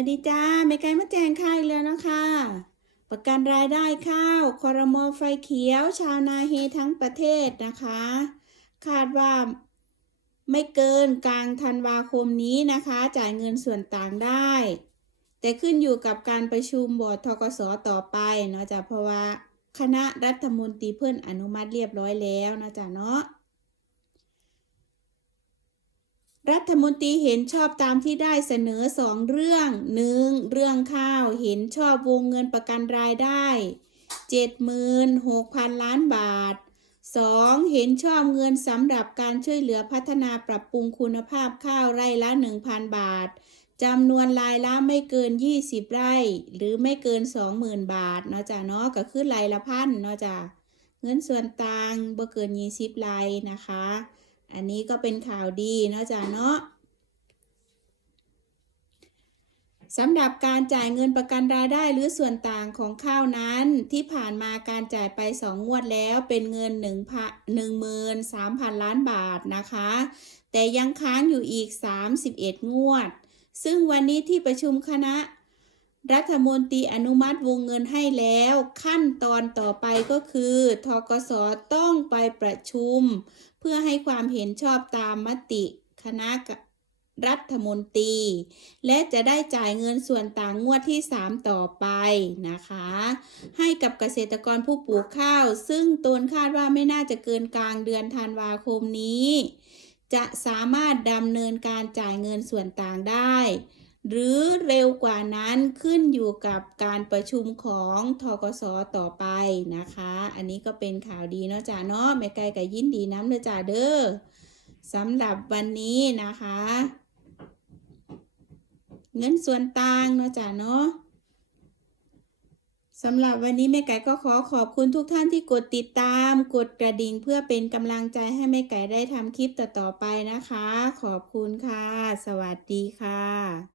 วัสดีจ้าเมไกมาแจ้งข่าวอีกแล้วนะคะ ประกันรายได้ข้าวคอรมอไฟเขียว ชาวนาเฮทั้งประเทศนะคะ คาดว่าไม่เกินกลางธันวาคมนี้นะคะ จ่ายเงินส่วนต่างได้ แต่ขึ้นอยู่กับการประชุมบอร์ดทกสต่อไปเนาะจ้ะเพราะว่าคณะรัฐมนตรีเพิ่นอนุมัติเรียบร้อยแล้วนะจ๊ะเนาะ รัฐมนตรีเห็นชอบตามที่ได้เสนอสองเรื่องหนึ่งเรื่องข้าวเห็นชอบวงเงินประกันรายได้เจ็ดหมื่นหกพันล้านบาทสองเห็นชอบเงินสำหรับการช่วยเหลือพัฒนาปรับปรุงคุณภาพข้าวไร่ละหนึ่งพันบาทจำนวนรายละไม่เกิน 20 ไร่ หรือไม่เกิน 20,000 บาทเนาะจ้ะเนาะก็คือรายละพันเนาะจ้ะเงินส่วนต่างบ่เกิน 20รายนะคะ อันนี้ก็เป็นข่าวดีเนาะจ้ะเนาะสำหรับการจ่ายเงินประกันรายได้หรือส่วนต่างของข้าวนั้น ที่ผ่านมาการจ่ายไป 2 งวดแล้วเป็นเงิน1พัน13,000 ล้านบาทนะคะ แต่ยังค้างอยู่อีก 31 งวด ซึ่งวันนี้ที่ประชุมคณะ รัฐมนตรีอนุมัติวงเงินให้แล้ว ขั้นตอนต่อไปก็คือทกสต้องไปประชุม เพื่อให้ความเห็นชอบตามมติคณะรัฐมนตรี และจะได้จ่ายเงินส่วนต่างงวดที่ 3 ต่อไปนะคะ ให้กับเกษตรกรผู้ปลูกข้าว ซึ่งตนคาดว่าไม่น่าจะเกินกลางเดือนธันวาคมนี้ จะสามารถดำเนินการจ่ายเงินส่วนต่างได้ หรือเร็วกว่านั้นขึ้นอยู่กับการประชุมของทกสต่อไปนะคะ อันนี้ก็เป็นข่าวดีเนาะจ้าเนาะแม่ไก่กับยินดีน้ำเด้อจ้าเด้อสำหรับวันนี้นะคะ เงินส่วนต่างเนาะจ้าเนาะสำหรับวันนี้แม่ไก่ก็ขอขอบคุณทุกท่านที่กดติดตาม กดกระดิ่งเพื่อเป็นกำลังใจให้แม่ไก่ได้ทำคลิปต่อๆไปนะคะ ขอบคุณค่ะ สวัสดีค่ะ